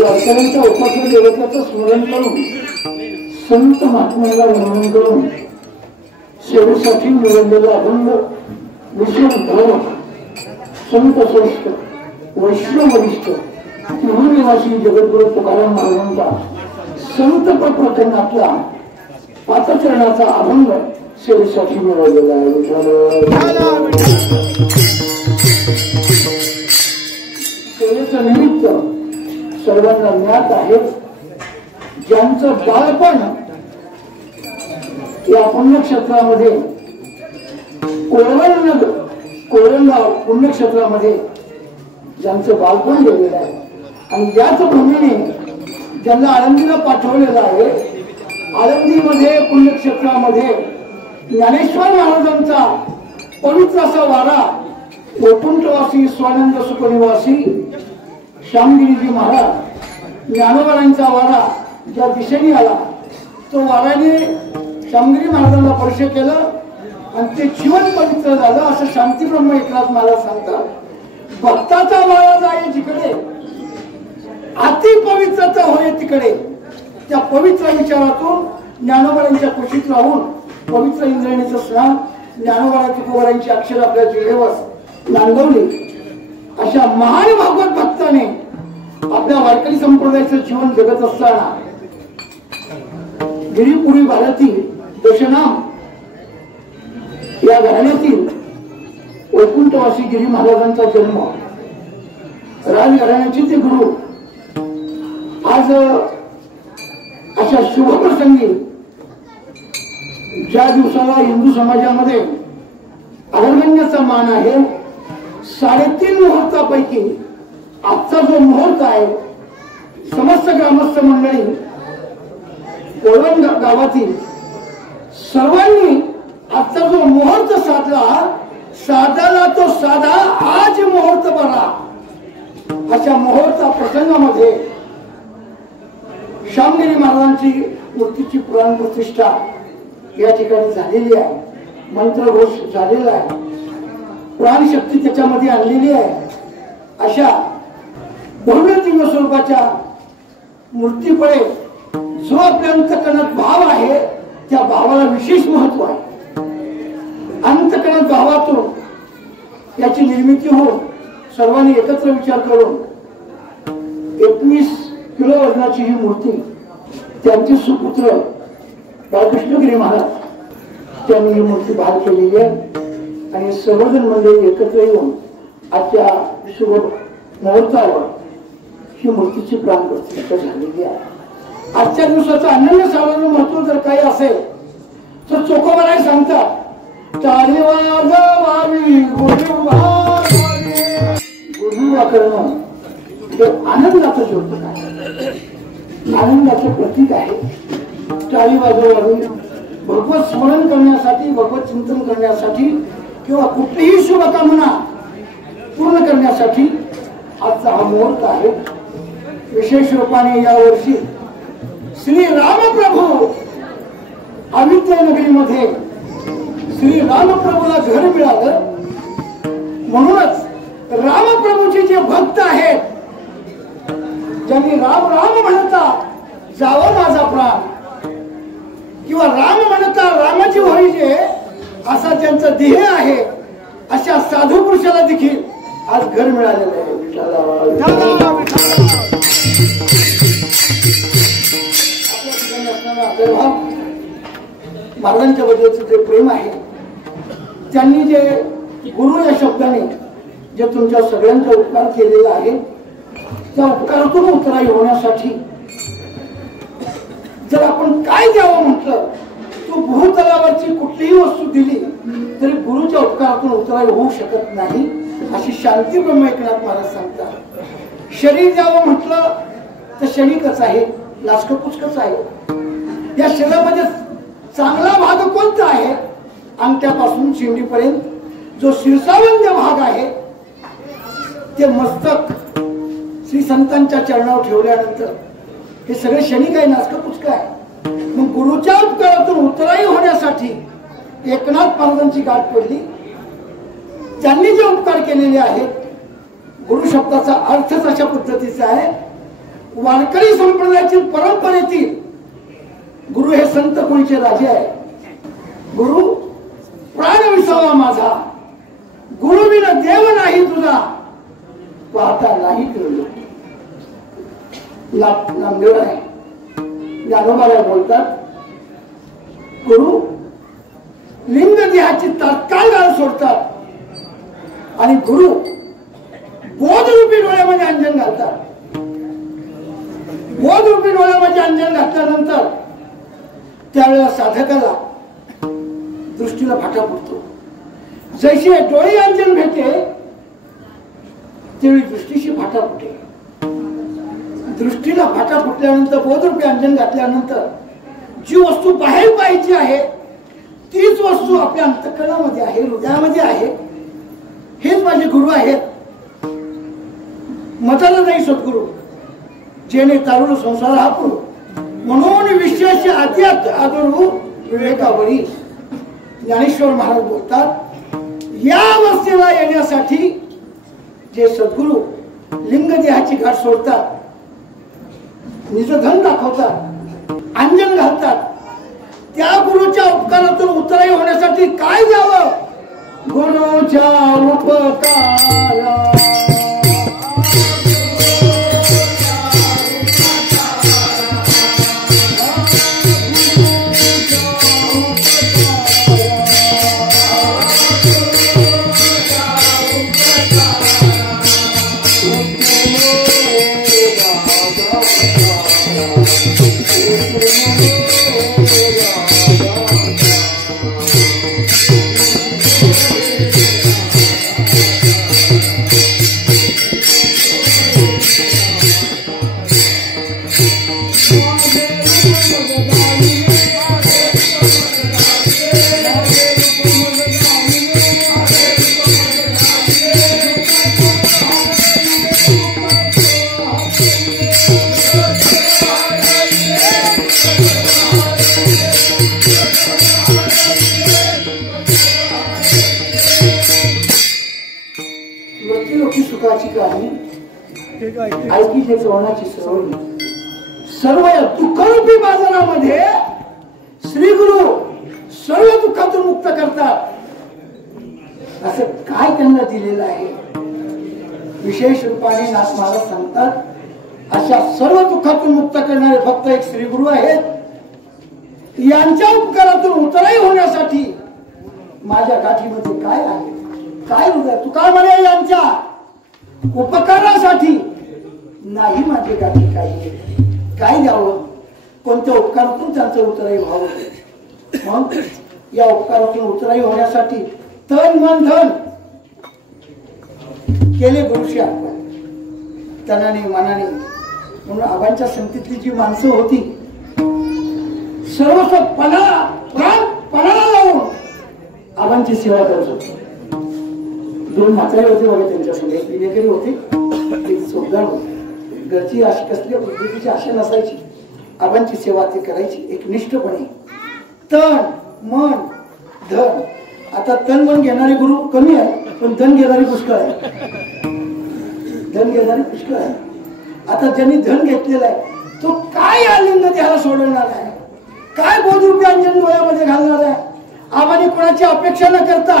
वारकऱ्यांच्या उपास्य देवताचं स्मरण करून संत महात्म्याला वर्णन करून सेवेसाठी निवडलेला अभंग विषय धर्म संत श्रेष्ठ वैष्णव वरिष्ठ निवासी जगद्गुरु तुकाराम महाराजांचा संत प्रकरणातला पाचचरणाचा अभंग सेवेसाठी निवडलेला आहे. सेवेचं निमित्त सर्वांना ज्ञात आहे. ज्यांचं बाळपण या पुण्यक्षेत्रामध्ये कोळंगाव पुण्यक्षेत्रामध्ये ज्यांचं बाळपण गेलेलं आहे आणि याच भूमीने ज्यांना आळंदीला पाठवलेलं आहे. आळंदीमध्ये पुण्यक्षेत्रामध्ये ज्ञानेश्वर महाराजांचा पवित्र असा वारा वैकुंठवासी स्वानंद सुखनिवासी श्यामगिरीजी महाराज ज्ञानोबारांचा वारा ज्या दिशेने आला तो वाराने श्यामगिरी महाराजांना स्पर्श केलं आणि ते जीवन पवित्र झालं असं शांतीब्रह्म एकनाथ महाराज सांगतात. भक्ताचा वारा जाय जिकडे अति पवित्रता होय तिकडे. त्या पवित्र विचारातून ज्ञानोबारांच्या कुशीत राहून पवित्र इंद्रायणीचं स्नान ज्ञानोबा तुकोबारांची अक्षर आपल्या जिल्ह्यावर नांदवली. अशा महान भागवत भक्ताने आपल्या वारकरी संप्रदायाचं जीवन जगत असताना गिरीपुरी भारती दशनाम या घराण्यातील वैकुंठवासी गिरी महाराजांचा जन्म राजघराण्याचे ते गुरु आज अशा शुभ प्रसंगी ज्या दिवसाला हिंदू समाजामध्ये अग्रगण्याचा मान आहे 3.5 मुहूर्तापैकी आजचा जो मुहूर्त आहे समस्त ग्रामस्थ मंडळी कोळवण गावातील सर्वांनी आजचा जो मुहूर्त साधला तो साधा आज मुहूर्त बरा. अशा मुहूर्त प्रसंगामध्ये श्यामगिरी महाराजांची मूर्तीची पुराण प्रतिष्ठा या ठिकाणी झालेली आहे. मंत्रघोष झालेला आहे. प्राण शक्ती त्याच्यामध्ये आणलेली आहे. अशा भव्य दिव्य स्वरूपाच्या मूर्तीपुढे जो आपल्या अंतकरणात भाव आहे त्या भावाला विशेष महत्व आहे. अंतकरणात भावातून याची निर्मिती होऊन सर्वांनी एकत्र विचार करून 21 किलो वजनाची ही मूर्ती त्यांचे सुपुत्र बाळकृष्णगिरी महाराज त्यांनी ही मूर्ती बाहेर केलेली आहे. आणि सर्वजण मंडळी एकत्र येऊन आजच्या शुभ मुहूर्तावर ही मूर्तीची प्राण प्रतिष्ठा झालेली आहे. आजच्या दिवसाचं अनन्य साधारण महत्व जर काही असेल तर चोखोबाराय सांगतात टाळी वाजवावी गुढुबा करणं हे आनंदाचं द्योतक आहे. आनंदाचं प्रतीक आहे. टाळी वाजवावी भगवत स्मरण करण्यासाठी भगवत चिंतन करण्यासाठी किंवा कुठलीही शुभकामना पूर्ण करण्यासाठी आजचा हा मुहूर्त आहे. विशेष रूपाने यावर्षी श्री रामप्रभू अविद्यानगरीमध्ये श्री रामप्रभूला घर मिळालं. म्हणूनच रामप्रभूचे जे भक्त आहेत ज्यांनी राम राम म्हणता जावा माझा प्राण किंवा राम म्हणता रामाची होईजे असा ज्यांचा ध्येय आहे अशा साधू पुरुषाला देखील आज घर मिळालेलं आहे. महाराजांच्या बद्दलचं जे प्रेम आहे त्यांनी जे गुरु या शब्दाने जे तुमच्या सगळ्यांचा उपकार केलेला आहे त्या उपकारातून उतराई होण्यासाठी जर आपण काय द्यावं म्हटलं तो भूतलावरची कुठलीही वस्तू दिली तरी गुरुच्या उपकारातून उतराई होऊ शकत नाही अशी शांती ब्रह्म एकनाथ महाराज सांगतात. शरीर द्यावं म्हटलं तर क्षणिकच आहे, लाचकपुचकच आहे. या शरीरामध्ये चांगला भाग कोणता आहे? अंगठ्यापासून शिंडीपर्यंत जो शीर्षावंद्य भाग आहे ते मस्तक श्री संतांच्या चरणावर ठेवल्यानंतर हे सगळे क्षणिक आहे, नाचकपुचक आहे. मग गुरुच्या उपकारातून उतराई होण्यासाठी एकनाथ महाराजांची गाठ पडली. त्यांनी जे उपकार केलेले आहेत गुरु शब्दाचा अर्थच अशा पद्धतीचा आहे वारकरी संप्रदायातील परंपरेतील गुरु हे संत कोणीचे राजे आहे. गुरु प्राण विसावा माझा, गुरु बिना देव नाही तुझा, पाहता नाही कळलो. नामदेव आहे ज्ञानोबाला बोलतात, गुरु लिंग देहाची तात्काळ गाळ सोडतात आणि गुरु बोधरूपी डोळ्यामध्ये अंजन घालतात. बोधरूपी डोळ्यामध्ये अंजन घातल्यानंतर त्यावेळेला साधकाला दृष्टीला फाटा फुटतो. जैसे डोळे अंजन भेटे त्यावेळी दृष्टीशी फाटा फुटे. दृष्टीला फाटा फुटल्यानंतर बोधरूपी अंजन घातल्यानंतर जी वस्तू बाहेर पाहायची आहे तीच वस्तू आपल्या अंतःकरणामध्ये आहे, हृदयामध्ये आहे. हेच माझे गुरु आहेत. मताला नाही सद्गुरु जेणे तारुण संसार हापू, म्हणून विश्वाचे अति आदरू विवेकावरी. ज्ञानेश्वर महाराज बोलतात, या अवस्थेला येण्यासाठी जे सद्गुरु लिंग देहाची गाठ सोडतात, निजधन दाखवतात, अंजन घालतात, त्या गुरुच्या उपकारातून उतराई होण्यासाठी काय द्यावं? गुरुच्या उपकारा. ऐकी सोनाची सवय. सर्व दुःखरूपी बाजारामध्ये श्री गुरु सर्व दुःखातून मुक्त करतात. असं काय त्यांना दिलेलं आहे? विशेष रूपाने नाथ महाराज सांगतात, अशा सर्व दुःखातून मुक्त करणारे फक्त एक श्री गुरु आहेत. यांच्या उपकारातून उतराई होण्यासाठी माझ्या गाठीमध्ये काय आहे, काय हृदय? तू काय म्हणे, यांच्या उपकारासाठी नाही माझे गाठी काही, काय द्यावं? कोणत्या उपकारातून त्यांचं उतराई व्हावं? मग या उपकारातून उतराई होण्यासाठी तन मन धन केले गुरुशी आपण, तनाने मनाने. म्हणून आबांच्या संगतीतली जी माणसं होती सर्वस्व पणाला लावून आबांची सेवा करत होती. दोन म्हातारे होते बघा त्यांच्यासमोर, एक विवेकरी होते, एक सोबदार होते. घरची अशी कसली पद्धतीची आशा नसायची, आबांची सेवा ते करायची एकनिष्ठपणे. तन मन धन. आता तन मन घेणारे गुरु कमी आहे, पण धन घेणारी पुष्कळ आहे. धन घेणारी पुष्कळ आहे. आता ज्यांनी धन घेतलेलं आहे तो काय आलिंग देहाला सोडवणार आहे? काय बोधरूपी अंजन डोळ्यामध्ये घालणार आहे? आबांनी कोणाची अपेक्षा न करता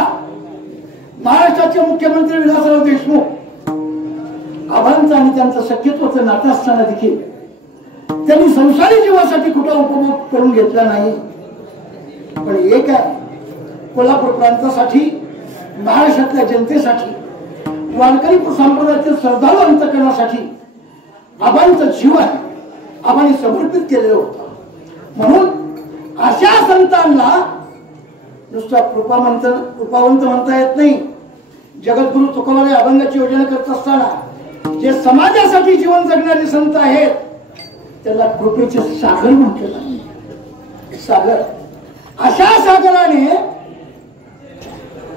महाराष्ट्राचे मुख्यमंत्री विलासराव देशमुख आबांचं आणि त्यांचं सख्यत्वाचं नातं असताना देखील त्यांनी संसारी जीवासाठी कुठला उपभोग करून घेतला नाही. पण एक आहे, कोल्हापूर प्रांतासाठी, महाराष्ट्रातल्या जनतेसाठी, वारकरी संप्रदायातील श्रद्धाळू अंतकरणासाठी आबांचं जीवन आबांनी समर्पित केलेलं होतं. म्हणून अशा संतांना नुसता कृपावंत म्हणता येत नाही. जगद्गुरु तुकोबाराय अभंगाची योजना करत असताना जे समाजासाठी जीवन जगणारे संत आहेत त्याला कृपेचे सागर म्हटलेलं आहे. सागर. अशा सागराने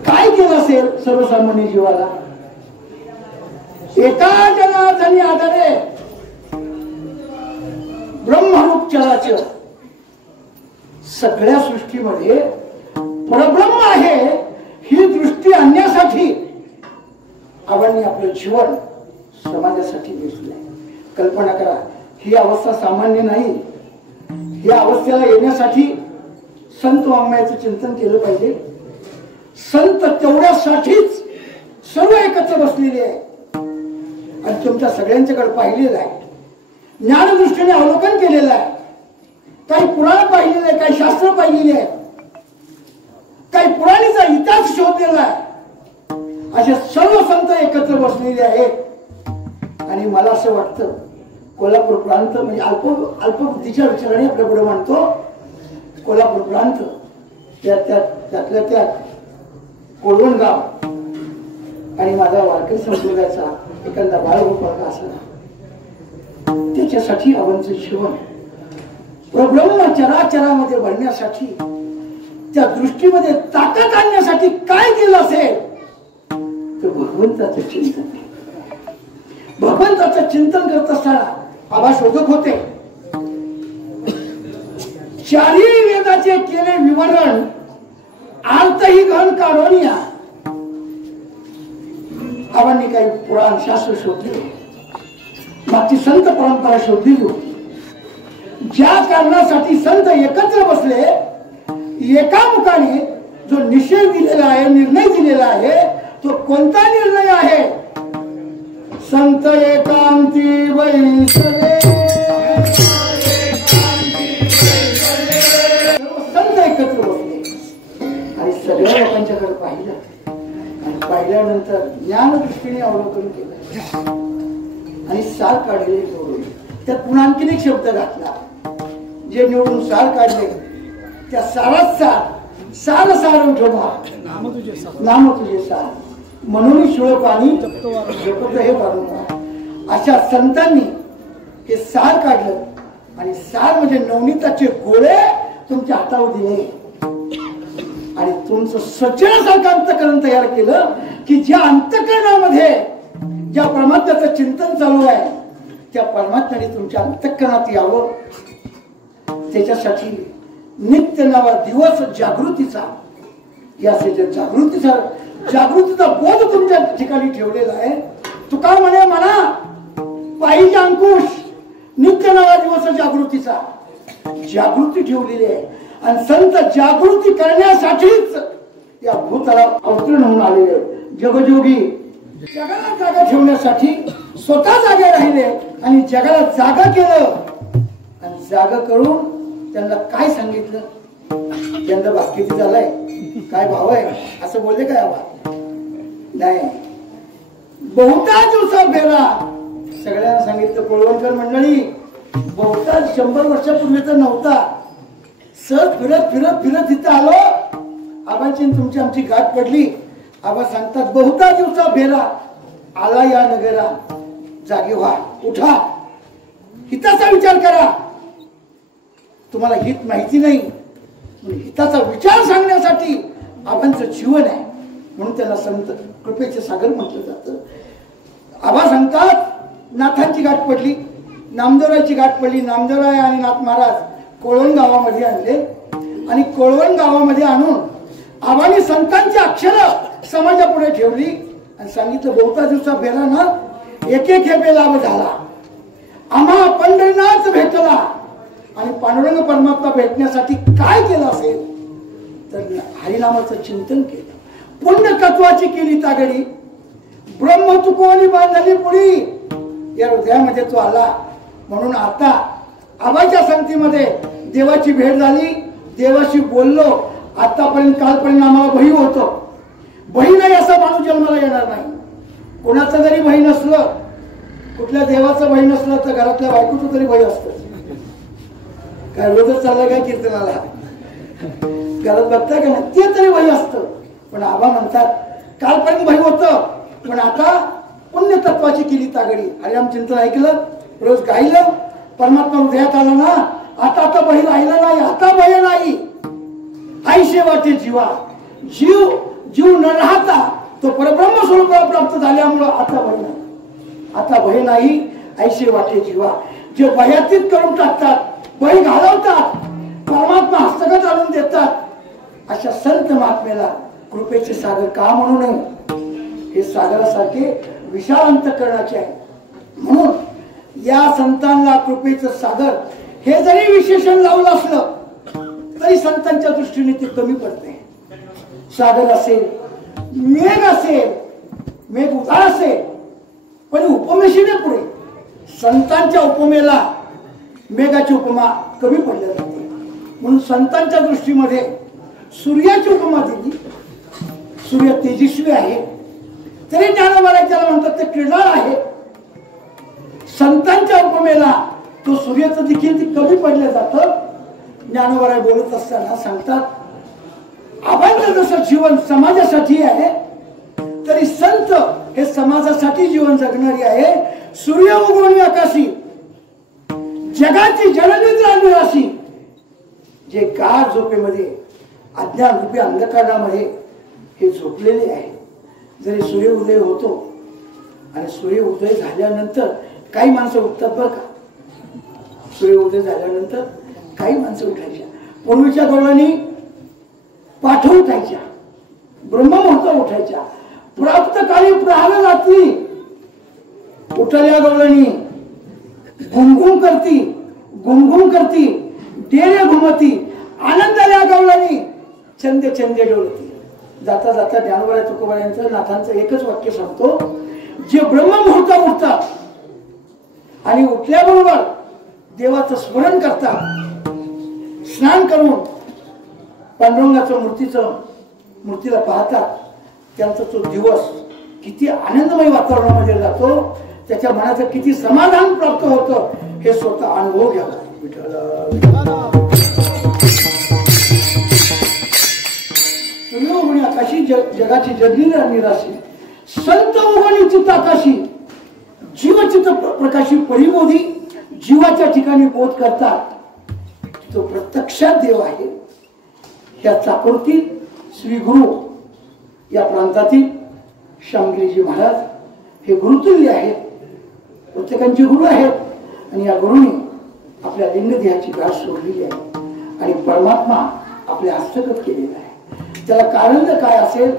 काय केलं असेल सर्वसामान्य जीवाला? एका जनार्दनी आधारे ब्रह्मरूप चराचर सगळ्या सृष्टीमध्ये परब्रह्म आहे ही दृष्टी आणण्यासाठी आबांनी आपलं जीवन समाजासाठी दिसलंय. कल्पना करा, ही अवस्था सामान्य नाही। या अवस्थेला येण्यासाठी संत वाङ्मयाचं चिंतन केलं पाहिजे। संत तेवढ्यासाठीच सर्व एकत्र बसलेले आहे आणि तुमच्या सगळ्यांच्याकडे पाहिलेलं आहे, ज्ञानदृष्टीने अवलोकन केलेलं आहे, काही पुराण पाहिलेलं आहे, काही शास्त्र पाहिलेले आहे, काही पुराणीचा इतिहास शोधलेला आहे। असे सर्व संत एकत्र बसलेले आहेत आणि मला असं वाटतं कोल्हापूर प्रांत म्हणजे अल्पबुद्धीच्या विचाराने आपल्या पुढे मांडतो। कोल्हापूर प्रांत त्यातल्या त्यात कोळवण गाव आणि माझा वारकरी संप्रदायाचा एखादा बाळगोपाळ असला त्याच्यासाठी अवंच जीवन प्रब्रह्म चराचरामध्ये भरण्यासाठी त्या दृष्टीमध्ये ताकद आणण्यासाठी काय केलं असेल तर भगवंताचं चिंतन। भगवंताचं चिंतन करत असताना आबा शोधक होते। चारही वेदाचे केले विवरण आर्तही घन काढून आबांनी काही पुराण शास्त्र शोधले, मागची संत परंपरा शोधलेली होती। ज्या कारणासाठी संत एकत्र बसले, एका मुखाने जो निश्चय दिलेला आहे, निर्णय दिलेला आहे, तो कोणता निर्णय आहे? संत एकांती बैसले, संत एकत्र बसले आणि सगळ्या लोकांच्याकडे पाहिलं आणि पाहिल्यानंतर ज्ञान दृष्टीने अवलोकन केलं आणि सार काढले जोडून त्यात पुन्हा आणखीन एक शब्द घातला। जे निवडून सार काढले त्या सारात सार सार उठोबा नाम तुझे सार म्हणून शिळ पाणी जपत हे पारून। अशा संतांनी हे सार काढलं आणि सार म्हणजे नवनीताचे गोळे तुमच्या हातावर दिले आणि तुमचं सचनासारखं अंतःकरण तयार केलं की ज्या अंतःकरणामध्ये ज्या परमात्म्याचं चिंतन चालू आहे त्या परमात्म्याने तुमच्या अंतःकरणात यावं। त्याच्यासाठी नित्य नवा दिवस जागृतीचा जागृतीचा बोध तुमच्या ठिकाणी ठेवलेला आहे। तुका म्हणे म्हणा पाहिजे अंकुश नित्य नवा दिवस जागृतीचा जागृती ठेवलेली आहे आणि संत जागृती करण्यासाठीच या भूताला अवतरण होऊन आलेले जगजोगी जगाला जागा ठेवण्यासाठी स्वतः जागे राहिले आणि जगाला जागा केलं आणि जागा करून त्यांना काय सांगितलं? त्यांना भाग किती झालाय, काय भाव आहे असं बोलले काय आबा? नाही, बहुताच दिवसा फेरा सगळ्यांना सांगितलं। कोळवणकर मंडळी बहुताच 100 वर्षापूर्वी तर नव्हता, सहज फिरत फिरत फिरत इथं आलो, आबाची तुमची आमची गाठ पडली। आबा सांगतात बहुताच दिवसा फेरा आला या नगरा, जागे व्हा, उठा, हिताचा विचार करा। तुम्हाला हित माहिती नाही, हिताचा विचार सांगण्यासाठी आबांचं जीवन आहे म्हणून त्याला संत कृपेचे सागर म्हटलं जातं। आबा सांगतात नाथांची गाठ पडली, नामदेवरायची गाठ पडली। नामदेवराय आणि नाथ महाराज कोळवण गावामध्ये आणले आणि कोळवण गावामध्ये आणून आबांनी संतांची अक्षरं समाजापुढे ठेवली आणि सांगितलं बहुता दिवसा फेरा ना एक एक हे लाभ झाला, आम्हा पंढरीनाथ भेटला आणि पांडुरंग परमात्मा भेटण्यासाठी काय केलं असेल तर हरिनामाचं चिंतन केलं, पुण्य तत्वाची केली तागडी, ब्रह्म तुकोनी बांधली पुढी या हृदयामध्ये तो आला। म्हणून आता आबाच्या संगतीमध्ये देवाची भेट झाली, देवाशी बोललो। आतापर्यंत कालपर्यंत आम्हाला भय होतो, भय नाही असा माणूस जन्माला येणार नाही। कोणाचं जरी भय नसलं, कुठल्या देवाचं भय नसलं तर घरातल्या बायकोचं तरी भय असतं। काय रोजच चाललंय काय कीर्तनाला घरात बघताय का नाही, ते तरी भय असतं। पण आबा म्हणतात कालपर्यंत भय होतं पण आता पुण्य तत्वाची केली तागडी। हरिनाम चिंतन ऐकलं, रोज गायलं, परमात्मा हृदयात आला ना, आता भय राहिला नाही, आता भय नाही। आईशे वाटे जीवा, जीव न राहता तो परब्रह्म स्वरूपाला प्राप्त झाल्यामुळं आता भय नाही, आता भय नाही। ऐशे वाटे जीवा, जे भयातीत करून टाकतात, भय घालवतात, परमात्मा हस्तगत आणून देतात, अशा संत महात्म्याला कृपेचे सागर का म्हणू नये? हे सागरासारखे विशाल अंतःकरणाचे आहे। म्हणून या संतांना कृपेचं सागर हे जरी विशेषण लावलं असलं तरी संतांच्या दृष्टीने ते कमी पडते. सागर असेल, मेघ असेल, मेघ उदार असेल, पण उपमेशी नाही पुढे. संतांच्या उपमेला मेघाची उपमा कमी पडल्या जाते. म्हणून संतांच्या दृष्टीमध्ये सूर्याची उपमा दिली. सूर्य तेजस्वी आहे तरी ज्ञानोबाला त्याला म्हणतात ते किरणाळ आहे. संतांच्या उपमेला तो सूर्याचं देखील ती कमी पडलं जातं. ज्ञानोबा बोलत असताना सांगतात, अभंग जसं जीवन समाजासाठी आहे तरी संत हे समाजासाठी जीवन जगणारी आहे. सूर्य उगवणी आकाशी जगाची जननिद्रा निराशी, जे गाढ झोपेमध्ये अज्ञान रूपी अंधकारामध्ये हे झोपलेले आहे. जरी सूर्य उदय होतो आणि सूर्य उदय झाल्यानंतर काही माणसं उठतात बरं का. सूर्य उदय झाल्यानंतर काही माणसं उठायच्या. पूर्वीच्या गवळणी पाठ उठायच्या, ब्रह्ममुहूर्त उठायच्या. प्राप्त काळी प्रहार रात्री उठल्या गवळणी घुमघुम करती, घुमघुम करती, डेरे घुमती, आनंदाल्या गवळणी चंदे चंदे डोलती. जाता जाता ज्ञानोबा तुकोबा यांचं नाथांचं एकच वाक्य सांगतो, जे ब्रह्ममुहूर्त उठतात आणि उठल्याबरोबर देवाचं स्मरण करतात, स्नान करून पांडुरंगाचं मूर्तीला पाहतात, त्यांचा तो दिवस किती आनंदमय वातावरणामध्ये जातो, त्याच्या मनाचं किती समाधान प्राप्त होतं हे स्वतः अनुभव घ्यावा. सूर्य उगवणी आकाशी जगाची जडलेली निराशी, संत उगवणी चित्ताकाशी जीवचित्त प्रकाशी परिबोधी जीवाच्या ठिकाणी बोध करतात. तो प्रत्यक्षात देव आहे. ह्या चाकोरतील श्री गुरु या प्रांतातील श्यामगिरीजी महाराज हे गुरुतुल्य आहेत, प्रत्येकांचे गुरु आहेत. आणि या गुरुनी आपल्या लिंगदेहाची गाठ सोडलेली आहे आणि परमात्मा आपल्या हस्तगत केलेला आहे. त्याला कारण काय असेल,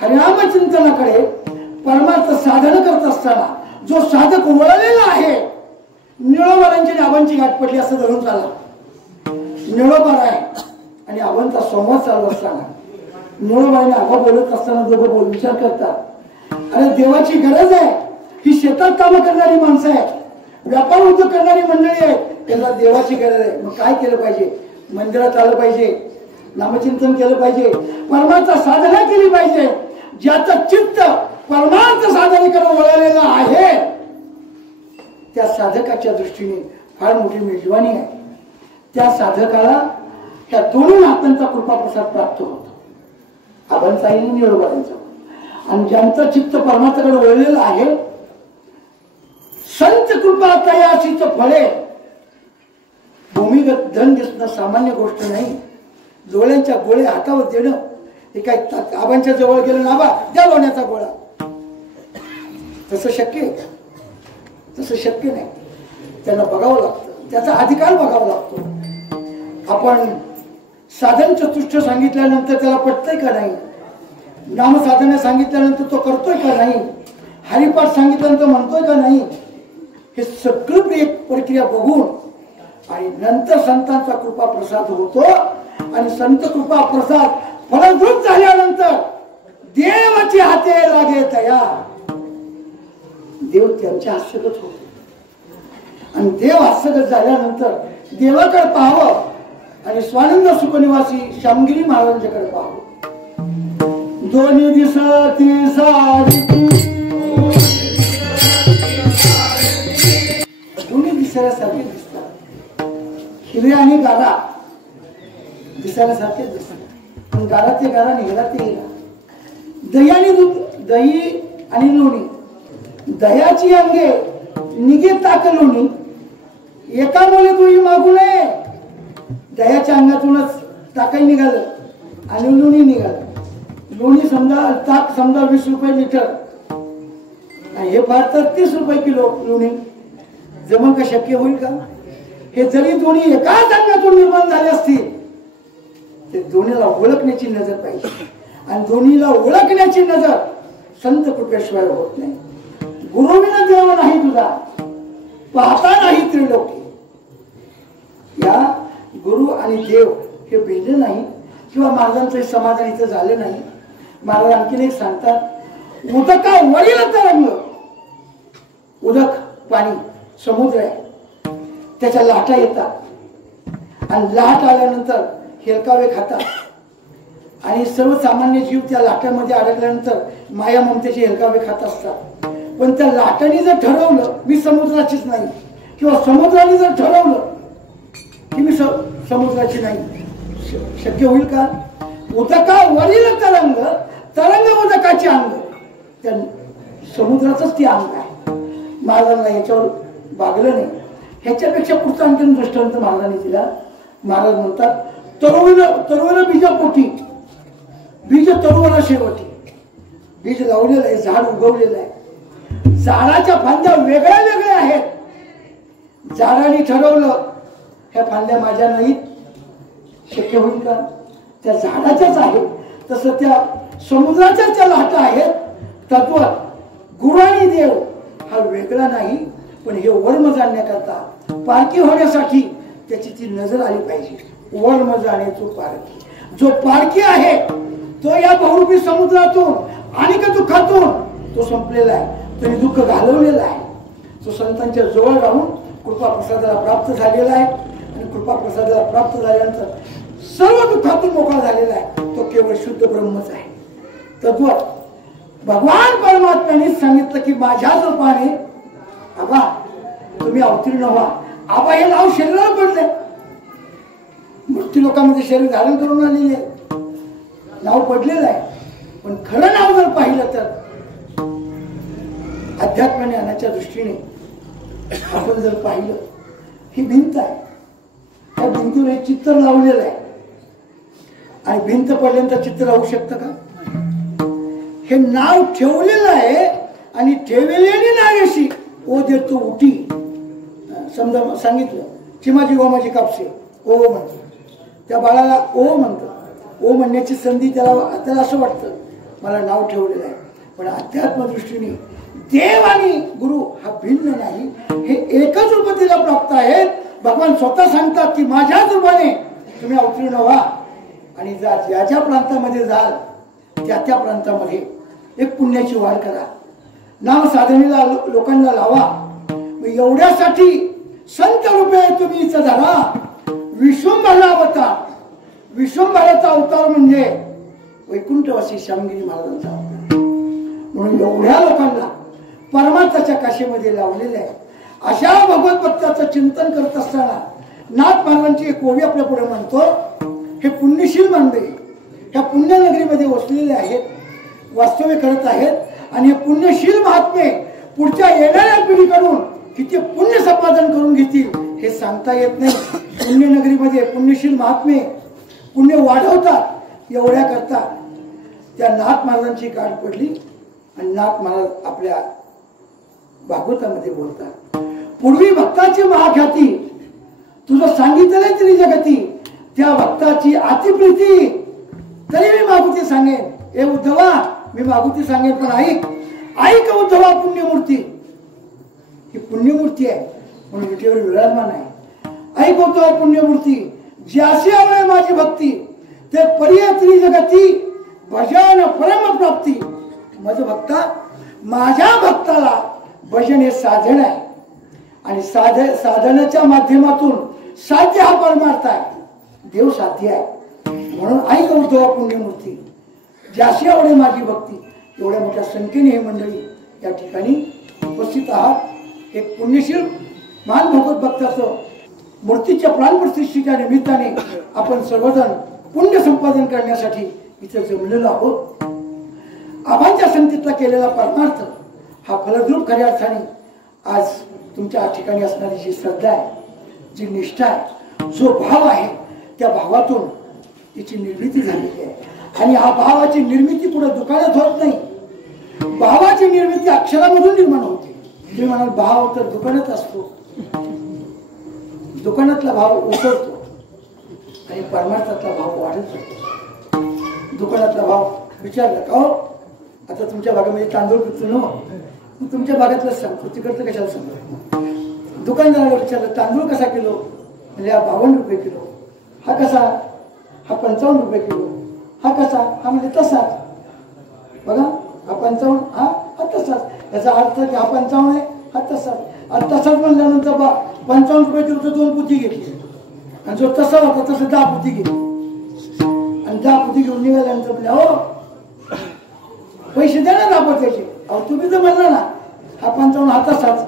हरिनाम चिंतनाकडे परमार्थ साधन करत असताना जो साधक वळलेला आहे, निळोबारांची आबांची गाठ पडली असं धरून चालला. निळोबार आहे आणि आबांचा संवाद चालू असताना निळोबाईने आबा बोलत असताना दोघं बोल विचार करतात, अरे देवाची गरज आहे. ही शेतात कामं करणारी माणसं आहेत, व्यापार उद्योग करणारी मंडळी आहे, त्यांना देवाची गरज आहे. मग काय केलं पाहिजे? मंदिरात आलं पाहिजे, नामचिंतन केलं पाहिजे, परमार्थ साधना केली पाहिजे. ज्याचं चित्त परमार्थ साधनेकडे वळलेलं आहे त्या साधकाच्या दृष्टीने फार मोठी मेजवानी आहे. त्या साधकाला ह्या दोन्ही नात्यांचा कृपा प्रसाद प्राप्त होतो, आबांचा आणि निळोबारांचा. आणि ज्यांचं चित्त परमार्थाकडे वळलेलं आहे, संत कृपा तयाशीच फळे. भूमिगत धन दिसणं सामान्य गोष्ट नाही. डोळ्यांच्या गोळे हातावर देणं हे काय आबांच्या जवळ गेलं ना, आबा द्या लोण्याचा गोळा, तसं शक्य आहे का? तसं शक्य नाही. त्यांना बघावं लागतं, त्याचा अधिकार बघावा लागतो. आपण साधन चतुष्ट सांगितल्यानंतर त्याला पटतंय का नाही, नामसाधना सांगितल्यानंतर तो करतोय का नाही, हरिपाठ सांगितल्यानंतर म्हणतोय का नाही, हे सगळं एक प्रक्रिया बघून आणि नंतर संतांचा कृपा प्रसाद होतो. आणि संत कृपा प्रसाद फलद्रूप झाल्यानंतर देवाची हाते लागे तया, देव त्यांच्या हस्तगत होतो. आणि देव हस्तगत झाल्यानंतर देवाकडे पाहावं आणि स्वानंद सुखनिवासी श्यामगिरी महाराजांच्याकडे पाहावं. दोन्ही दिसती सारखी, दोन्ही दिसायसारखे दिसतात. हिरे आणि गारा दिसायला सारखेच दिसतात, पण गाराचे गारा निघाला ते हिरा. दही आणि दूध, दही आणि लोणी, दह्याची अंगे निघे ताक लोणी, एका मुले दुई मागू नये. दह्याच्या अंगातूनच ताकही निघालं आणि लोणी निघालं. लोणी समजा, ताक समजा 20 रुपये लिटर, हे फार तर 30 रुपये किलो लोणी. जमन का? शक्य होईल का? हे जरी दोन्ही एकाच अंगातून निर्माण झाले असतील, ते दोन्हीला ओळखण्याची नजर पाहिजे. आणि दोन्हीला ओळखण्याची नजर संत कृपेशिवाय होत नाही. गुरुविना देव नाही तुझा, पाहता नाही त्रिलोकी. या गुरु आणि देव हे भिन्न नाही किंवा महाराजांचं समाधान इथं झालं नाही. महाराज आणखीन एक सांगतात, उदका वरील तरंग. उदक पाणी समुद्र आहे, त्याच्या लाटा येतात आणि लाट आल्यानंतर हेलकावे खातात आणि सर्वसामान्य जीव त्या लाटांमध्ये अडकल्यानंतर माया ममतेचे हेलकावे खात असतात. पण त्या लाटांनी जर ठरवलं मी समुद्राचीच नाही किंवा समुद्राने जर ठरवलं की मी समुद्राची नाही, शक्य होईल का? उदका वरील तरंग, तरंग उदकाचे अंग, त्या समुद्राचंच ते अंग आहे. महाराजांना याच्यावर बागलं नाही. ह्याच्यापेक्षा पुढचा आणखी दृष्टांत महाराजांनी दिला. महाराज म्हणतात, तरुण बीजापोटी, बीज तरुण शेवटी. बीज लावलेलं आहे, झाड उगवलेलं आहे. झाडाच्या फांद्या वेगळ्या वेगळ्या आहेत. झाडाने ठरवलं ह्या फांद्या माझ्या नाहीत, शक्य होईल का? त्या झाडाच्याच आहेत. तसं त्या समुद्राच्याच त्या लाटा आहेत. तत्व गुरु आणि देव हा वेगळा नाही, पण हे वर्म जाणण्याकरता पारखी होण्यासाठी त्याची ती नजर आली पाहिजे. वर्म जाण्याचो पारखी. जो पारखी आहे तो या बहुरूपी समुद्रातून आणि का दुःखातून तो संपलेला आहे, तो दुःख घालवलेला आहे. तो संतांच्या जवळ राहून कृपा प्रसादाला प्राप्त झालेला आहे आणि कृपा प्रसादाला प्राप्त झाल्यानंतर सर्व दुःखातून मोकळा झालेला आहे. तो केवळ शुद्ध ब्रह्मच आहे. तत्व भगवान परमात्म्याने सांगितलं की माझ्याच रूपाने आबा तुम्ही अवतीर्ण व्हा. आबा हे नाव शरीरावर पडले. मृत्यू लोकांमध्ये शरीर धारण करून आलेले नाव पडलेलं आहे. पण खरं नाव जर पाहिलं तर अध्यात्म ज्ञानाच्या दृष्टीने आपण जर पाहिलं, ही भिंत आहे, त्या भिंतीवर एक चित्र लावलेलं आहे आणि भिंत पडल्यानंतर चित्र राहू शकतं का? हे नाव ठेवलेलं आहे आणि ठेवलेली नावेशी ओ देतो उठी. समजा सांगितलं चिमाजी ओमाजी कापसे ओ म्हणतो, त्या बाळाला ओ म्हणतं. ओ म्हणण्याची संधी त्याला असं वाटतं मला नाव ठेवलेलं आहे. पण अध्यात्म दृष्टीने देव आणि गुरु हा भिन्न नाही, हे एकच रूप तिला प्राप्त आहेत. भगवान स्वतः सांगतात की माझ्याच रूपाने तुम्ही अवतीर्ण व्हा आणि ज्या ज्या प्रांतामध्ये जाल त्या प्रांतामध्ये एक पुण्याची वाढ करा. नाम साधनेला लोकांना लावा. एवढ्यासाठी संत रूपे तुम्ही इथं धरा. विश्वंभरा अवतार, विश्वंभराचा अवतार म्हणजे वैकुंठवासी श्यामगिरी महाराजांचा अवतार. म्हणून एवढ्या लोकांना परमार्थाच्या काशीमध्ये लावलेले आहे. अशा भगवत भक्ताचं चिंतन करत असताना नाथ महाराजांची एक ओवी आपल्या पुढे म्हणतो. हे पुण्यशील मंडळी ह्या पुण्यनगरीमध्ये वसलेले आहेत, वास्तव्य करत आहेत आणि हे पुण्यशील महात्मे पुढच्या येणाऱ्या पिढीकडून किती पुण्य संपादन करून घेतील हे सांगता येत नाही. पुण्यनगरीमध्ये पुण्यशील महात्मे पुण्य वाढवतात. एवढ्या करता त्या नाथ महाराजांची गाठ पडली आणि नाथ महाराज आपल्या भागवतामध्ये बोलतात, पूर्वी भक्ताची महाख्याती तुझं सांगितलंय तरी जगती, त्या भक्ताची अतिप्रीती तरी मी मागुती सांगेन. हे उद्धवा मी मागुती सांगेन, पण ऐक उद्धवा पुण्यमूर्ती. ही पुण्यमूर्ती आहे म्हणून विटेवर विराजमान आहे. ऐक उद्धवा पुण्यमूर्ती, ज्याशी आवडे माझी भक्ती ते पर्याय त्रिजगती भजन परम प्राप्ती. माझं भक्ता माझ्या भक्ताला भजन हे साधन आहे आणि साधनाच्या माध्यमातून साध्य हा परमार्थ आहे, देव साध्य आहे. म्हणून ऐक उद्धवा पुण्यमूर्ती, ज्याशी आवडे माझी भक्ती. एवढ्या मोठ्या संख्येने हे मंडळी या ठिकाणी उपस्थित आहात. एक पुण्यशील महान भगवत भक्ताचं मूर्तीच्या प्राणप्रतिष्ठेच्या निमित्ताने आपण सर्वजण पुण्य संपादन करण्यासाठी इथे जमलेलो आहोत. आबांच्या संगतीतला केलेला परमार्थ हा फलद्रूप खऱ्या अर्थाने आज तुमच्या ठिकाणी असणारी जी श्रद्धा आहे, जी निष्ठा आहे, जो भाव आहे, त्या भावातून तिची निर्मिती झालेली आहे. आणि हा भावाची निर्मिती पुढे दुकानात होत नाही, भावाची निर्मिती अक्षरामधून निर्माण होते. जे म्हणाल भाव तर दुकानात असतो, दुकानातला भाव उतरतो आणि परमार्थातला भाव वाढत जातो. दुकानातला भाव विचारला का हो आता तुमच्या भागामध्ये तांदूळ पिकतो ना, तुमच्या भागातलं सांगतो, तिकडचं कशाला सांगतो. दुकानदाराला विचारलं तांदूळ कसा किलो, म्हणजे हा 52 रुपये किलो. हा कसा, हा 55 रुपये किलो. हा कसा, हा म्हणजे तसाच. बघा हा 55, हा तसाच. याचा अर्थ की हा 55 आहे, हा तसाच. आणि तसाच म्हणल्यानंतर 55 रुपये किलो 2 पुती घेतली, आणि जो तसा होता तसं 10 पुती घेतली. आणि 10 पुती घेऊन निघाल्यानंतर म्हणजे हो पैसे द्या ना आपण त्याचे. अहो तुम्ही तर म्हणला ना हा 55 हा तसाच,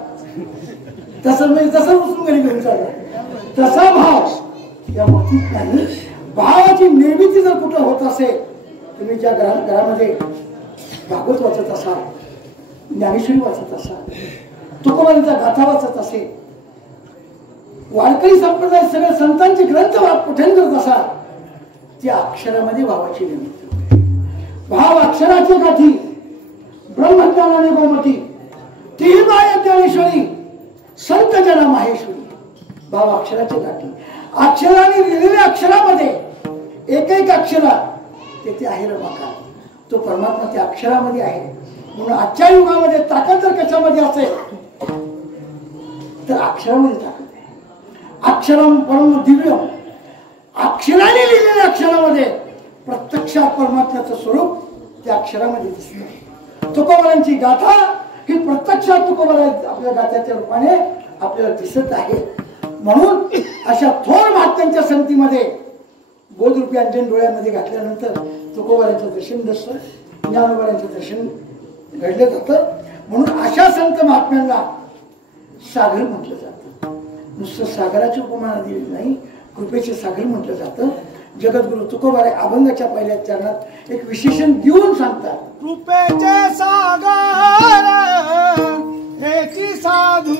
तसं म्हणजे तसं उचलून घरी घेऊन चालला. तसा भाव या बाबतीत नाही. भावाची निर्मिती जर कुठं होत असेल, तुम्ही ज्या घरामध्ये भागवत वाचत असाल, ज्ञानेश्वरी वाचत असाल, तुकोबांचा गाथा वाचत असेल, वारकरी संप्रदाय सगळ्या संतांचे ग्रंथ पठण करत असाल, त्या अक्षरामध्ये भावाची निर्मिती होते. भाव अक्षराची गाठी, ब्रह्मज्ञानाने गोमती, ती माय ज्ञानेश्वरी, संत जना माहेश्वरी. भाव अक्षराची गाठी, अक्षराने लिहिलेल्या अक्षरामध्ये एक एक अक्षरा तेथे आहे रमाकाल. तो परमात्मा त्या अक्षरामध्ये आहे. म्हणून आजच्या युगामध्ये ताकद जर कशामध्ये असेल तर अक्षरामध्ये ताकद आहे. अक्षरम परम दिव्यम, अक्षराने लिहिलेल्या अक्षरामध्ये प्रत्यक्षात परमात्म्याचं स्वरूप त्या अक्षरामध्ये दिसतं. तुकोबारांची गाथा ही प्रत्यक्षात तुकोबारा आपल्या गाथ्याच्या रूपाने आपल्याला दिसत आहे. म्हणून अशा थोर महात्म्यांच्या संगतीमध्ये बोधरूपी अंजन डोळ्यामध्ये घातल्यानंतर तुकोबारांचं दर्शन दिसतं, ज्ञानोबारांचं दर्शन घडलं जातं. म्हणून अशा संत महात्म्यांना सागर म्हटलं जातं. नुसतं सागराची उपमा दिली नाही, कृपेचे सागर म्हटलं जातं. जगद्गुरु तुकोबाराय अभंगाच्या पहिल्या चरणात एक विशेषण देऊन सांगतात, कृपेचे सागर हेची साधू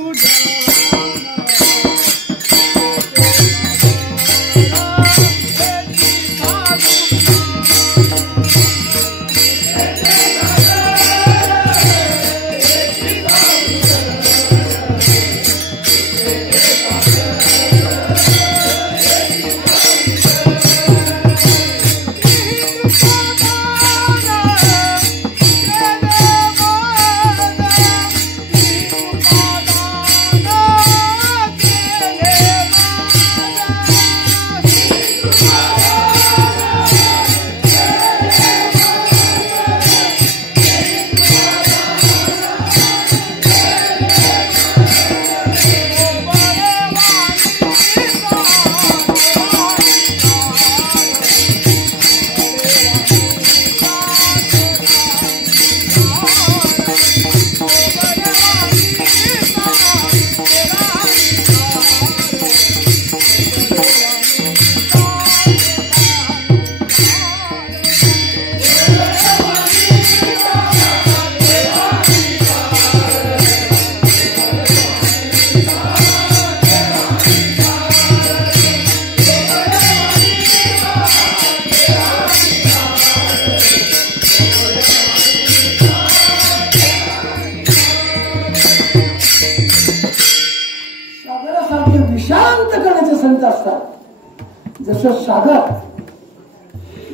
जसं सागर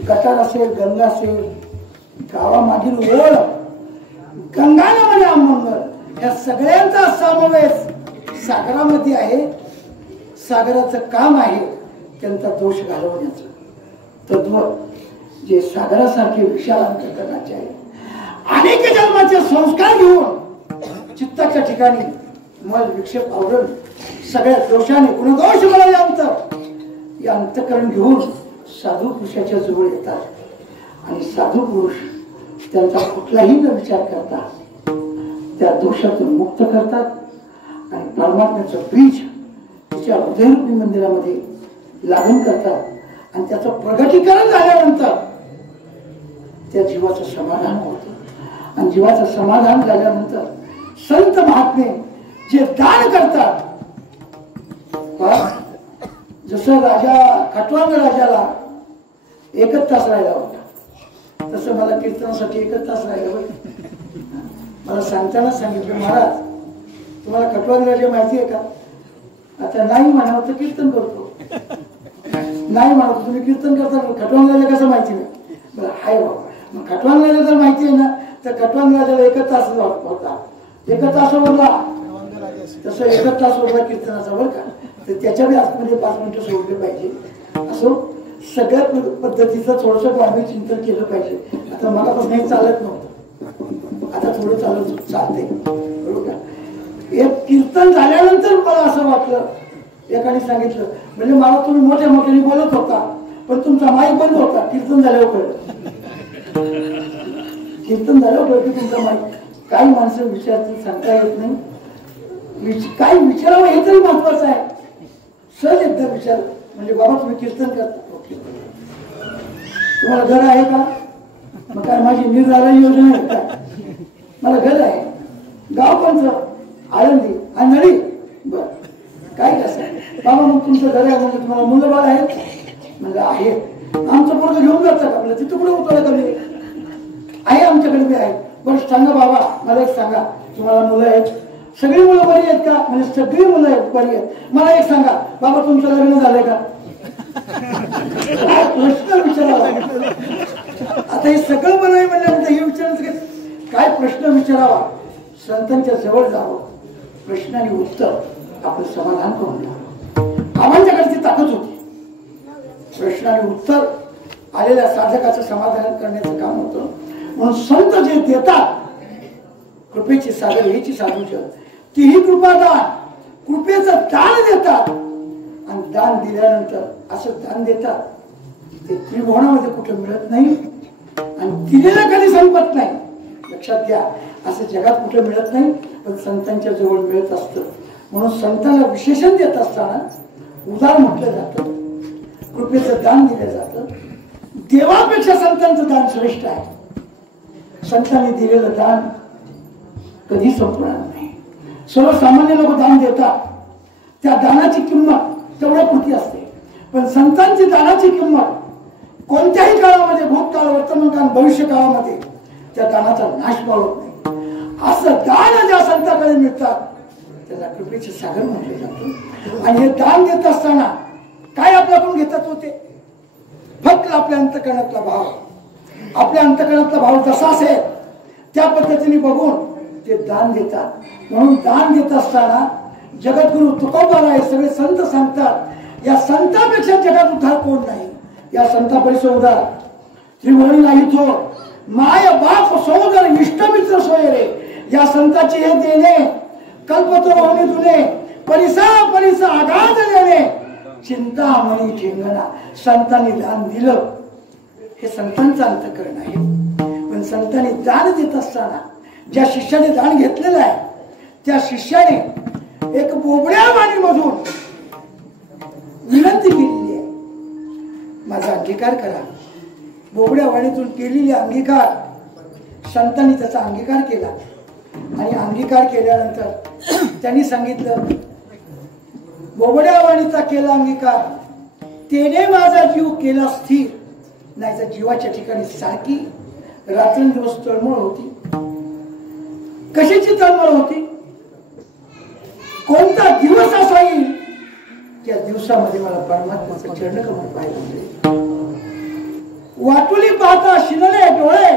गटार असेल, गंगा असेल, गावामागील ओळ, गंगानामध्ये अमंगल, या सगळ्यांचा समावेश सागरामध्ये आहे. सागराचं काम आहे त्यांचा दोष घालवण्याचं. तत्व जे सागरासारखे विशाल अंतकरणाचे आहे. अनेक जन्माचे संस्कार घेऊन चित्ताच्या ठिकाणी मल विक्षेप आवरण सगळ्या दोषाने गुणदोष मला अंतर या अंतकरण घेऊन साधू पुरुषाच्या जवळ येतात. आणि साधू पुरुष त्यांचा कुठलाही न विचार करता त्या दोषातून मुक्त करतात. आणि परमात्म्याचं बीज तिच्या हृदयरूपी मंदिरामध्ये लागण करतात. आणि त्याचं प्रगटीकरण झाल्यानंतर त्या जीवाचं समाधान होतं. आणि जीवाचं समाधान झाल्यानंतर संत महात्मे जे दान करतात, जसं राजा खटवांग राजाला 1 तास राहिला होता, तसं मला कीर्तनासाठी 1 तास राहिला होता. मला सांगताना सांगितलं, महाराज तुम्हाला खटवांग राजा माहिती आहे का? आता नाही म्हणावं तर कीर्तन करतो, नाही म्हणावं तुम्ही कीर्तन करता, खटवांग राजा कसं माहिती नाही? बरं हाय बाबा, मग खटवांग राजा जर माहिती आहे ना तर खटवांग राजाला 1 तास होता. 1 तास बोलला तसं 1 तास होता कीर्तनाचा बरं का, तर त्याच्या बी आतमध्ये 5 मिनिटं सोडले पाहिजे. असं सगळ्यात पद्धतीचं थोडंसं आम्ही चिंतन केलं पाहिजे. आता मला पण नाही चालत नव्हतं, आता थोडं चालते बरोबर का. एक कीर्तन झाल्यानंतर मला असं वाटलं, एकाने सांगितलं म्हणजे मला तुम्ही मोठ्या मोठ्याने बोलत होता पण तुमचा माईक बंद होता. कीर्तन झाल्यावर कळलं, कीर्तन झाल्यावर कळलं की तुमचा माईक. काही माणसं विचारतील, सांगता येत नाही, काय विचारावं हे तरी महत्वाचं आहे. सहज एकदा विचार म्हणजे बाबा तुम्ही कीर्तन करता, तुम्हाला घर आहे का? मग काय माझी निर्धारा योजना आहे का? मला घर आहे. गाव कोणतं? आळंदी. आणि नडी. बर काय कसं बाबा मग तुमचं घर आहे म्हणजे तुम्हाला मुलं बाळ आहेत? म्हणजे आहेत. आमचं पोरगं घेऊन जातं का? आपलं तिथं कुठे उतरलं कमी आहे? आमच्याकडे बी आहे. बरं सांगा बाबा, मला एक सांगा, तुम्हाला मुलं आहेत? सगळी मुलं बरी आहेत का? म्हणजे सगळी मुलं आहेत बरी आहेत. मला एक सांगा बाबा, तुमचं लग्न झालंय का? प्रश्न विचारावा. आता हे सगळं बरं आहे म्हणल्यानंतर हे विचारायचं काय? प्रश्न विचारावा, संतांच्या जवळ जावं, प्रश्न आणि उत्तर आपलं समाधान करून घ्यावं. आव्हांच्याकडे ती ताकद होती. प्रश्न आणि उत्तर आलेल्या साधकाचं समाधान करण्याचं काम होतं. म्हणून संत जे देतात, कृपेची सागर हेची साधूच्या, तीही कृपादान, कृपेचं दान देतात. आणि दान दिल्यानंतर असं दान देतात ते त्रिभुवनामध्ये कुठे मिळत नाही आणि दिलेलं कधी संपत नाही. लक्षात घ्या, असं जगात कुठे मिळत नाही पण संतांच्या जवळ मिळत असतं. म्हणून संतांना विशेषण देत असताना उदार म्हटलं जातं, कृपेचं दान दिलं जातं. देवापेक्षा संतांचं दान श्रेष्ठ आहे. संतांनी दिलेलं दान कधी संपणार नाही. सर्वसामान्य लोक दान देतात, त्या दानाची किंमत तेवढ्या पुरती असते. पण संतांची दानाची किंमत कोणत्याही काळामध्ये, भूतकाळ, वर्तमान काळ, भविष्य काळामध्ये त्या दानाचा नाश पावत नाही. असं दान ज्या संतांकडे मिळतात त्याला कृपेचे सागर म्हटले जाते. आणि हे दान देत असताना काय आपल्याकडून घेतात होते? फक्त आपल्या अंतकरणातला भाव. आपल्या अंतकरणातला भाव जसा असेल त्या पद्धतीने बघून ते दान देतात. म्हणून दान देत असताना जगद्गुरु तुकोबार आहे, सगळे संत सांगतात, या संतांपेक्षा जगात उद्धार कोण नाही. या संतापरीचं उदार त्रिभुवनी नाही तो माय बाप सोदर इष्टमित्र सोय रे. या संताचे हे देणे कल्पतरुणी तुने परिसा परिसा आघात देणे चिंतामणी ठेंगणा. संतांनी दान दिलं हे संतांचं अंतकरण आहे. पण संतांनी दान देत असताना ज्या शिष्याने दान घेतलेलं आहे त्या शिष्याने एक बोबड्या वाणीमधून विनंती केलेली आहे, माझा अंगीकार करा. बोबड्या वाणीतून केलेली अंगीकार संतांनी त्याचा अंगीकार केला. आणि अंगीकार केल्यानंतर त्यांनी सांगितलं, बोबड्या वाणीचा केला अंगीकार, तेने माझा जीव केला स्थिर. नाही तर जीवाच्या ठिकाणी सारखी रात्रंदिवस तळमळ होती. कशाची तळमळ होती? कोणता दिवस असा येईल त्या दिवसामध्ये मला परमात्म्याचं चरणकमळ पाहायला मिळेल. वाटुली पाहता शिनले डोळे,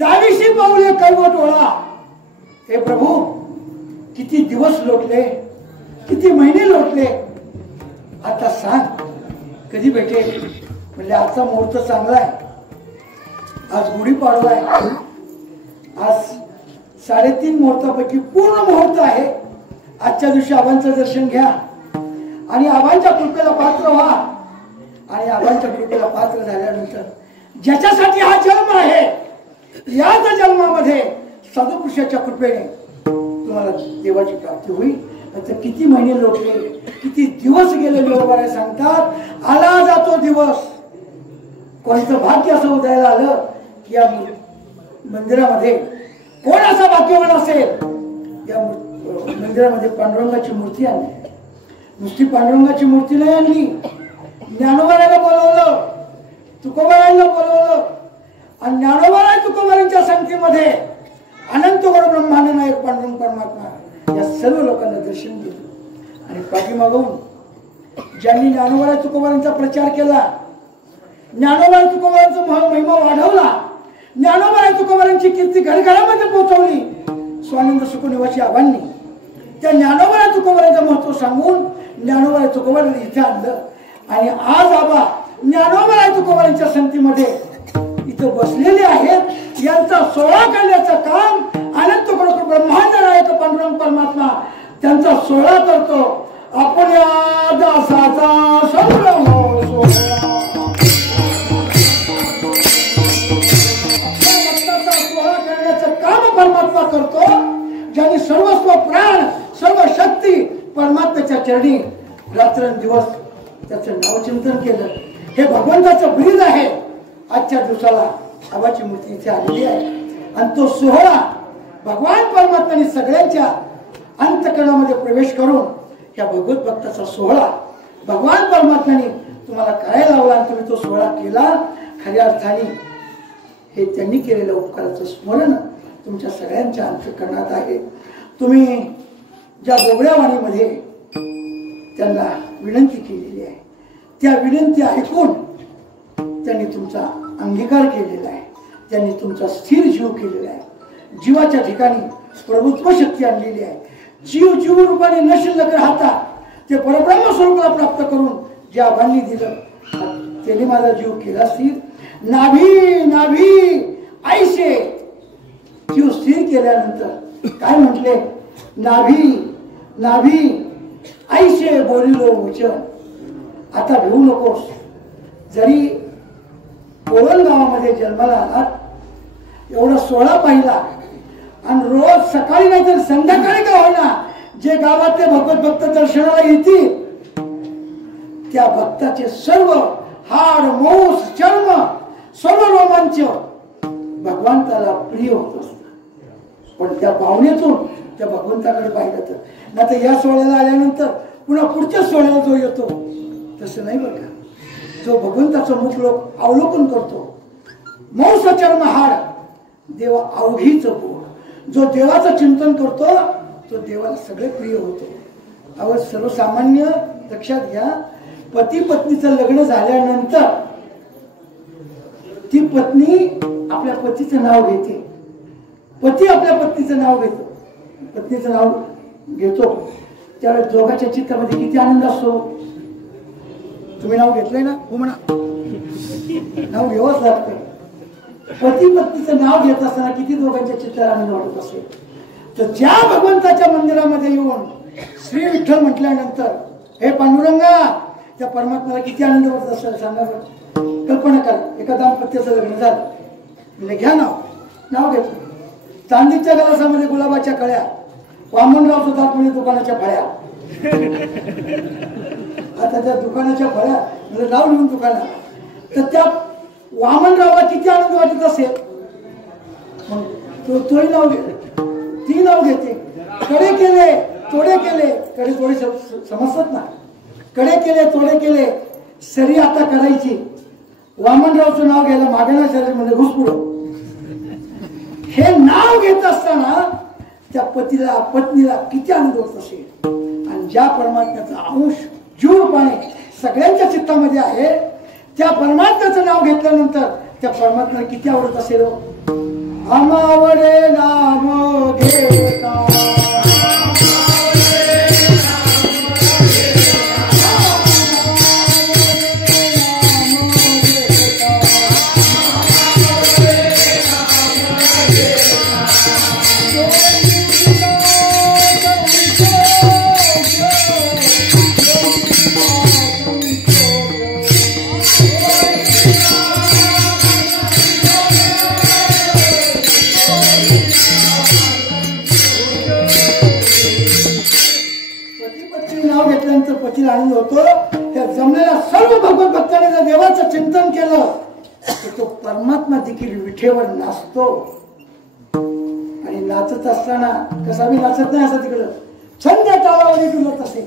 दाविशी पाऊले कैव डोळा. हे प्रभू, किती दिवस लोटले, किती महिने लोटले, आता सांग कधी भेटेल. म्हणजे आजचा मुहूर्त चांगला आहे, आज गुढीपाडवा आहे, आज 3.5 मुहूर्तापैकी पूर्ण मुहूर्त आहे. आजच्या दिवशी आबांचं दर्शन घ्या आणि आबांच्या कृपेला पात्र व्हा. आणि आबांच्या कृपेला पात्र झाल्यानंतर ज्याच्यासाठी हा जन्म आहे, याच जन्मामध्ये सदपुरुषाच्या कृपेने तुम्हाला देवाची प्राप्ती होईल. तर किती महिने लोटले, किती दिवस गेले, बरोबर आहे सांगतात. आला जातो दिवस. कोणतं भाग्य असं उदयाला आलं की या मंदिरामध्ये कोण असा भाग्यवान असेल, या मंदिरामध्ये पांडुरंगाची मूर्ती आणली. नुसती पांडुरंगाची मूर्ती नाही आणली, ज्ञानोबाराला बोलवलं, तुकोबारांना बोलवलं. आणि ज्ञानोबारा तुकोबारांच्या संगतीमध्ये अनंत गौर ब्रह्मांड नायक पांडुरंग परमात्मा या सर्व लोकांना दर्शन दिलं. आणि पाठीमागून ज्यांनी ज्ञानोबारा तुकोबारांचा प्रचार केला, ज्ञानोबा तुकोबारांचा महिमा वाढवला, ज्ञानोबा तुकोबारांची कीर्ती घरघरामध्ये पोहोचवली, स्वानंद सुखनिवासी आबांनी त्या ज्ञानोबा तुकोबाराचं महत्व सांगून ज्ञानोबा तुकोबारांनी इथे आणलं आणि आज आबा ज्ञानोबा तुकोबारांच्या संगतीमध्ये इथं बसलेले आहेत. यांचा सोहळा करण्याचं काम अनंत गुरुकृ ब्रह्मांड नायक पांडुरंग परमात्मा त्यांचा सोहळा करतो. आपण या दासाचा संभ्रम सोहळा करण्याचं काम परमात्मा करतो. ज्यांनी सर्वस्व प्राण सर्व शक्ती परमात्म्याच्या चरणी रात्रंदिवस त्याचं नावचिंतन केलं. हे भगवंताचं ब्रीद आहे. आजच्या दिवसाला आबाची मूर्ती इथे आलेली आहे आणि तो सोहळा भगवान परमात्म्याने सगळ्यांच्या अंतःकरणामध्ये प्रवेश करून या भगवत भक्ताचा सोहळा भगवान परमात्म्याने तुम्हाला करायला लावला आणि तुम्ही तो सोहळा केला. खऱ्या अर्थाने हे त्यांनी केलेलं उपकाराचं स्मरण तुमच्या सगळ्यांच्या अंतःकरणात आहे. तुम्ही ज्या बोबड्यावाणीमध्ये त्यांना विनंती केलेली आहे त्या विनंती ऐकून त्यांनी तुमचा अंगीकार केलेला आहे. त्यांनी तुमचा स्थिर जीव केलेला आहे. जीवाच्या ठिकाणी प्रभुत्व शक्ती आणलेली आहे. जीव जीव रूपाने न शिल्लक राहता ते परब्रह्म स्वरूपाला प्राप्त करून ज्या आबांनी दिलं त्याने माझा जीव केला स्थिर. नाभी नाभी ऐसे जीव स्थिर केल्यानंतर काय म्हटले? नाभी नाभी ऐसे बोलिलो वचन. आता भिवू नकोस. जरी कोळण गावामध्ये जन्माला आलात, एवढा सोहळा पाहिला आणि रोज सकाळी नाही तर संध्याकाळी का होईना जे गावातले भगवत भक्त दर्शनाला येतील त्या भक्ताचे सर्व हाड मांस चर्म सर्व रोमांच भगवंताला प्रिय होत असत. पण त्या भावनेतून त्या भगवंताकडे पाहिलं तर नाही तर या सोहळ्याला आल्यानंतर पुन्हा पुढच्या सोहळ्याला जो येतो तसं नाही बरं का. जो भगवंताचं मुख लोक अवलोकन करतो मांस चर्म हाड देवा अवघीच बोल. जो देवाचं चिंतन करतो तो देवाला सगळे प्रिय होतो. अव सर्वसामान्य लक्षात घ्या. पती पत्नीचं लग्न झाल्यानंतर ती पत्नी आपल्या पतीचं नाव घेते. पती आपल्या पत्नीचं नाव घेतो. पत्नीचं नाव घेतो त्यावेळेस दोघांच्या चित्तामध्ये किती आनंद असतो. तुम्ही नाव घेतलंय ना? हो म्हणा. नाव घ्यावंच लागतं. पती पत्नीचं नाव घेत असताना किती दोघांच्या चित्ताला आनंद वाटत असेल. तर ज्या भगवंताच्या मंदिरामध्ये येऊन श्री विठ्ठल म्हटल्यानंतर हे पांडुरंगा त्या परमात्म्याला किती आनंद वाटत असेल सांगा. कल्पना करा. एका दाम्पत्याचं लग्न झालं म्हणजे घ्या नाव घेतलं. चांदीच्या गलासामध्ये गुलाबाच्या कळ्या, वामनराव सुद्धा म्हणजे दुकानाच्या फळ्या. आता त्या दुकानाच्या फळ्या म्हणजे नाव लिहून दुकाना तर त्या वामनरावला किती आनंद वाटत असेल. मग तोही नाव घेते ती नाव घेते. कडे केले तोडे केले. कडे तोडे समजतात ना. कडे केले तोडे केले सरी आता करायची. वामनरावचं नाव घ्यायला मागणा शरीर म्हणजे घुसपुड. हे नाव घेत असताना त्या पतीला पत्नीला किती आनंद होत असेल. आणि ज्या परमात्म्याचा अंश जीवरूपाने सगळ्यांच्या चित्तामध्ये आहे त्या परमात्म्याचं नाव घेतल्यानंतर त्या परमात्म्याला किती आवडत असेल. आमावडे नाम घेता पतीला आनंद होतो. त्या जमलेल्या सर्व भगवत भक्तांनी जर देवाचं चिंतन केलं तर तो परमात्मा देखील विठेवर नाचतो. आणि नाचत असताना कसा मी नाचत नाही असं तिकडं छंद तालामध्ये डुलत असेल.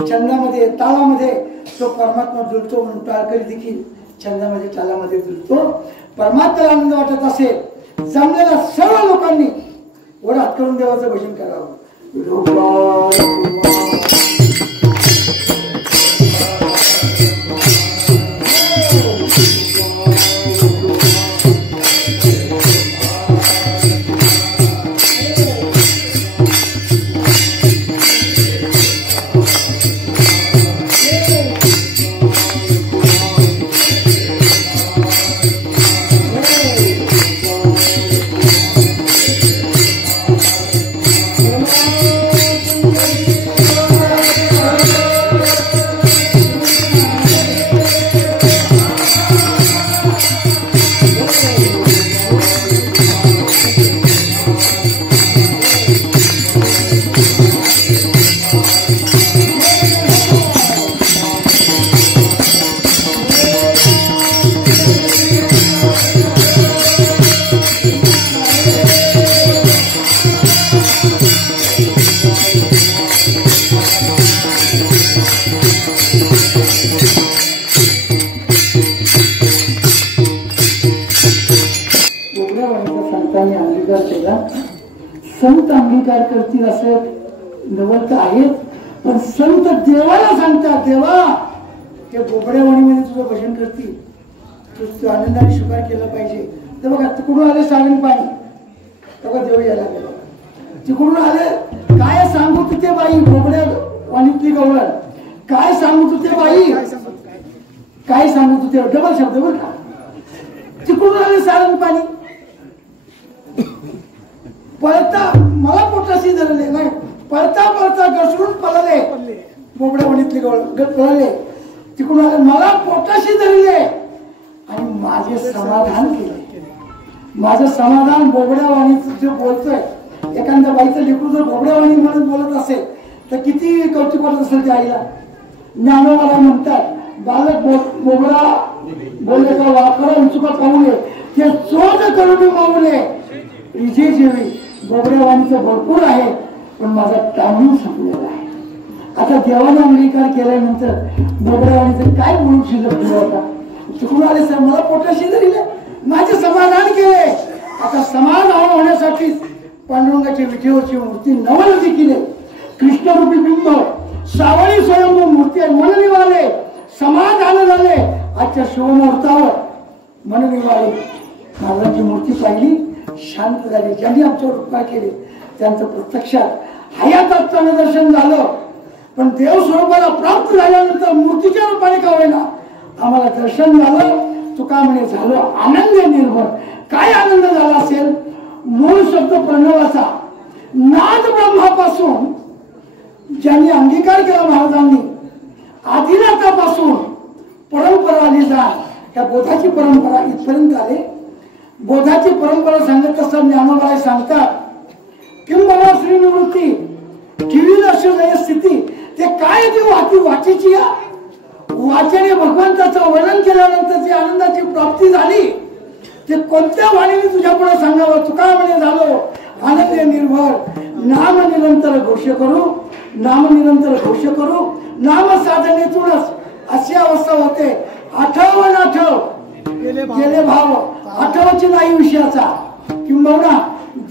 छंदामध्ये तालामध्ये तो परमात्मा डुलतो म्हणून टाळकरी देखील छंदामध्ये तालामध्ये डुलतो. परमात्म्याला आनंद वाटत असेल. जमलेल्या सर्व लोकांनी ओढ हात करून देवाचं भजन करावं. संत अंगीकार करतील असं नवल तर आहेच, पण संत देवाला सांगतात, देवा ते बोबड्यावाणीमध्ये तुझं भजन करतील, तू आनंदाने स्वीकार केला पाहिजे. तर बघा तिकडून आले सागण पाणी, तेव्हा देव यायला गेला. तिकडून आले, काय सांगू तुझे बाई, बोबड्या वाणीतली गवळण, काय सांगू तुझे बाई, काय सांगू तुझे, डबल शब्द बरं का. तिकडून आले सागण पाणी, पळता मला पोटाशी धरले नाही, पळता पळता घसरून पळाले, बोबड्या वणीतले पळाले. तिकडून आले, मला पोटाशी धरले आणि माझे समाधान केले. माझं समाधान बोबड्या वाणीचं जे बोलतोय, एखाद्या बाईचं लेकरू जर बोबड्या वाणी म्हणून बोलत असेल तर किती कौतुक वाटत असेल त्या आईला. ज्ञानोबाला म्हणतात, बालक बोबडा बोले का वाकरा चुका पाहुले ते चोच करून मावले. विजय जेवी बोबड्या वाणीचं भरपूर आहे, पण माझा टायमिंग संपलेला आहे. आता देवाने अंगीकार केल्यानंतर बोबड्या वाणीचं काय बोलू शिल्लक होता. चुकून आले सर, मला पोटाशी धरले, माझे समाधान केले. आता समाधान होण्यासाठी पांडुरंगाची विठेवरची मूर्ती नवल केली. कृष्णरूपी बिंब सावळी स्वयंभू मूर्ती मन निवाले, समाधान झाले. आजच्या शिवमुहूर्तावर मन निवाले. महाराजांची मूर्ती पाहिली, शांत झाली. ज्यांनी आमच्यावर उपकार केले त्यांचं प्रत्यक्षात हयातात दर्शन झालं. पण देव स्वरूपाला प्राप्त झाल्यानंतर मूर्तीच्या रूपाने का होईना आम्हाला दर्शन झालं. तुका म्हणे झालं आनंद निर्भर. काय आनंद झाला असेल, मूळ शब्द प्रणवाचा नाद ब्रह्मापासून ज्यांनी अंगीकार केला महाराजांनी, आदिनाथापासून परंपरा आली जा, त्या बोधाची परंपरा इथपर्यंत आले. बोधाची परंपरा सांगत असताना ज्ञानोबा सांगतात, किंबहुना श्रीनिवृत्ती ठेवील अशी स्थिती. ते काय ती वाचेची या वाचेने भगवंताचं वर्णन केल्यानंतर जी आनंदाची प्राप्ती झाली, ते कोणत्या वाणीने तुझ्यापुढे सांगावं. तुका म्हणे झालो आनंद निर्भर. नाम निरंतर घोष करू, नाम निरंतर घोष करू, नाम साधनेतूनच अशी अवस्था होते. आठव गेले भाव, आठवाची नाही विषयाचा. किंबहुना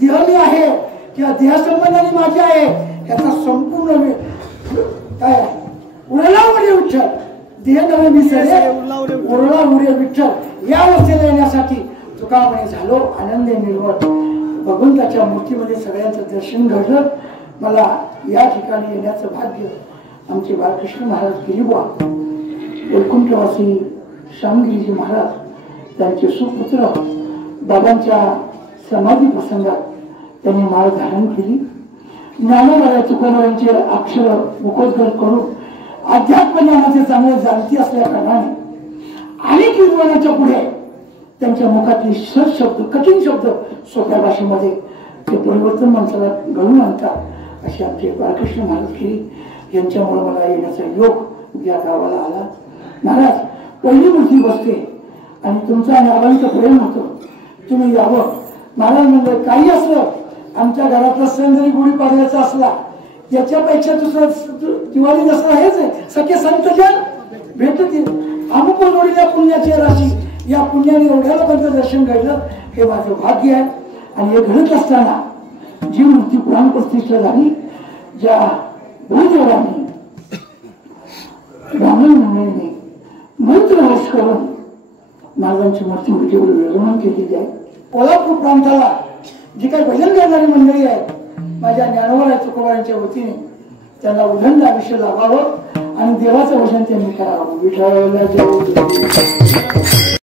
देहली आहे किंवा देहसंबंधाने माझी आहे याचा संपूर्ण काय उरला उरे विठ्ठल, देह नवे विसरे उरला उरे विठ्ठल या अवस्थेला येण्यासाठी तुका म्हणे झालो आनंद निर्भर. भगवंताच्या मूर्तीमध्ये सगळ्यांचं दर्शन घडलं. मला या ठिकाणी येण्याचं भाग्य आमचे बाळकृष्ण महाराज गिरीबुवा, वैकुंठवासी श्यामगिरीजी महाराज, त्यांचे सुपुत्र बाबांच्या समाधी प्रसंगात त्यांनी माळ धारण केली. ज्ञानोबा तुकोबांचे अक्षर मुखोद्गत करून अध्यात्म ज्ञानाचे चांगले जाणती असल्या कारणाने अनेक विद्वानाच्या पुढे त्यांच्या मुखातले सर शब्द, कठीण शब्द सोप्या भाषेमध्ये ते परिवर्तन माणसाला घडून आणतात. असे आमचे बाळकृष्ण महाराज गिरी यांच्यामुळे मला येण्याचा योग या गावाला आला. महाराज पहिली मूर्ती बसते आणि तुमचं आणि आबांचं प्रेम होतं, तुम्ही यावं. महाराज म्हणजे काही असलं, आमच्या घरातला सण जरी गुढीपाडव्याचा असला, याच्यापेक्षा दुसरं दिवाळी दसरा हेच आहे. सख्य संतजन भेटतील. अमुक जोडील्या पुण्याची राशी, या पुण्याने एवढ्या लोकांचं दर्शन घडलं, हे माझं भाग्य आहे. आणि हे घडत असताना जी मूर्ती प्राण प्रतिष्ठा झाली, ज्या भूदेवांनी ब्राह्मण मंडळीने मंत्र होश करून महाराजांची मूर्ती विठेवर विराजमान केलेली आहे. कोल्हापूर प्रांताला जी काही भजन करणारी मंडळी आहे, माझ्या ज्ञानोबा तुकोबांच्या वतीने त्यांना उदंड आयुष्य लाभावं आणि देवाचं भजन त्यांनी करावं. विठ्ठल जय.